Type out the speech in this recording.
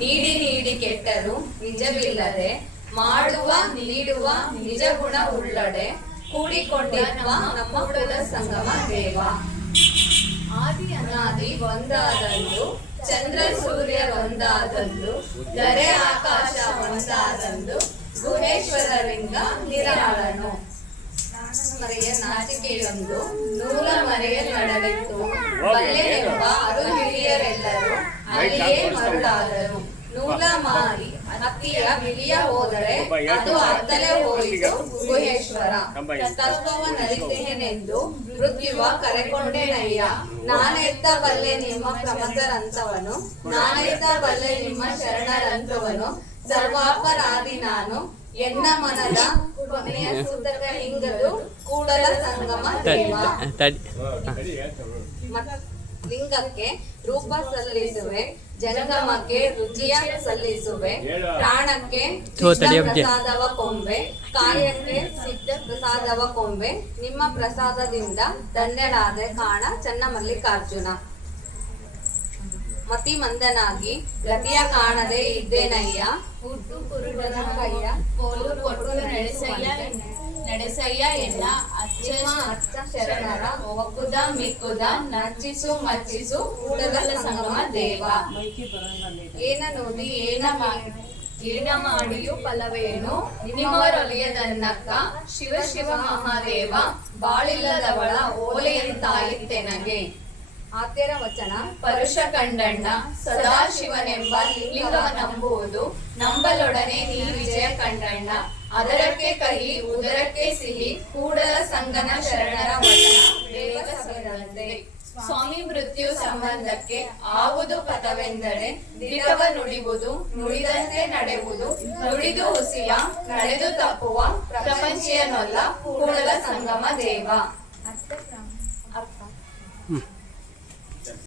ನೀಡಿ ನೀಡಿ ಕೆಟ್ಟರು ನಿಜವಿಲ್ಲದೆ ಮಾಡುವ ನೀಡುವ ನಿಜ ಗುಣ ಉಳ್ಳಡೆ ಕೂಡಿಕೊಂಡಿರುವ ನಮ್ಮ ಕೂಡಲ ಸಂಗಮ ದೇವ. ಆದಿ ಅನಾದಿ ಒಂದಾದಂದು ಚಂದ್ರ ಸೂರ್ಯರೊಂದಾದಂದು ಧರೆ ಆಕಾಶ ಒಂದಾದಂದು ಗುಹೇಶ್ವರಲಿಂಗ ನಿರಾಳನು. ಮರೆಯ ನಾಚಿಕೆಯೊಂದು ನೂಲ ಮರೆಯ ನಡೆದಿತ್ತು ಬಲ್ಲೆನೆಂಬ ಅರು ಹಿರಿಯರೆಲ್ಲರೂ ಅಲ್ಲಿಯೇ ಮರುಳಾದರು. ನೂಲ ಮಾರಿ ಹತ್ತಿಯ ಬಿಳಿಯ ಹೋದರೆ ಅದು ಅತ್ತಲೇ ಹೋಯಿತು ಗುಹೇಶ್ವರ. ತತ್ವವ ನರಿತೇನೆಂದು ಮೃತ್ಯುವ ಕರೆಕೊಂಡೇನಯ್ಯ. ನಾನೆತ್ತ ಬಲ್ಲೆ ನಿಮ್ಮ ಪ್ರಮಥರಂತವನು, ನಾನೆತ್ತ ಬಲ್ಲೆ ನಿಮ್ಮ ಶರಣರಂತವನು. ಸರ್ವಾಪರಾಧಿ ನಾನು ಎನ್ನ ಮನದ ಕೊನೆಯ ಸೂತಕ ಹಿಂಗದು ಕೂಡಲ ಸಂಗಮ ದೇವ. ಲಿಂಗಕ್ಕೆ ರೂಪ ಸಲ್ಲಿಸುವೆ, ಜಂಗಮಕ್ಕೆ ರುಚಿಯ ಸಲ್ಲಿಸುವೆ, ಪ್ರಾಣಕ್ಕೆ ಪ್ರಸಾದವ ಕೊಂಬೆ, ಕಾಯಕ್ಕೆ ಸಿದ್ಧ ಪ್ರಸಾದವ ಕೊಂಬೆ. ನಿಮ್ಮ ಪ್ರಸಾದದಿಂದ ಧನ್ಯಳಾದೆ ಕಾಣ ಚನ್ನಮಲ್ಲಿಕಾರ್ಜುನ. ಮತಿ ಮಂದನಾಗಿ ಗತಿಯ ಕಾಣದೆ ಇದ್ದೇನಯ್ಯ. ಹುಟ್ಟು ಕುರುಡನ ಕೈಯ ಕೋಲು ಕೊಟ್ಟು ನಡೆಸಯ್ಯ ಎನ್ನ ಅಚ್ಚ ಶರಣರ ಒಕ್ಕುದ ಮಿಕ್ಕುದ ನರ್ಚಿಸು ಮಚ್ಚಿಸು ಕೂಡಲ ಸಂಗಮ ದೇವ. ಏನ ನೋದಿ ಏನ ಮಾಡಿಯು ಫಲವೇನು ನಿಮ್ಮವರೊಲಿಯದನ್ನಕ್ಕ ಶಿವ ಶಿವ ಮಹಾದೇವ. ಬಾಳಿಲ್ಲದವಳ ಓಲೆಯಂತಾಯಿತೆನಗೆ. ಆತ್ಯರ ವಚನ ಪರುಷ ಕಂಡಣ್ಣ ಸದಾಶಿವನೆಂಬ ಲಿಂಗವನಂಬುವುದು ನಂಬಲೊಡನೆ ನೀ ವಿಜಯ ಕಂಡಣ್ಣ. ಅದರಕ್ಕೆ ಕಹಿ ಉದರಕ್ಕೆ ಸಿಹಿ ಕೂಡಲ ಸಂಗನ ಶರಣರ ವಚನ ದೇವಸಂತೆ. ಸ್ವಾಮಿ ಮೃತ್ಯು ಸಂಬಂಧಕ್ಕೆ ಆವುದು ಪಥವೆಂದರೆ ದಿಟವ ನುಡಿಯುವುದು, ನುಡಿದಂತೆ ನಡೆಯುವುದು, ನುಡಿದು ಹುಸಿಯ ನಡೆದು ತಪ್ಪುವ ಪ್ರಪಂಚಿಯನೊಲ್ಲ ಕೂಡಲ ಸಂಗಮ ದೇವ.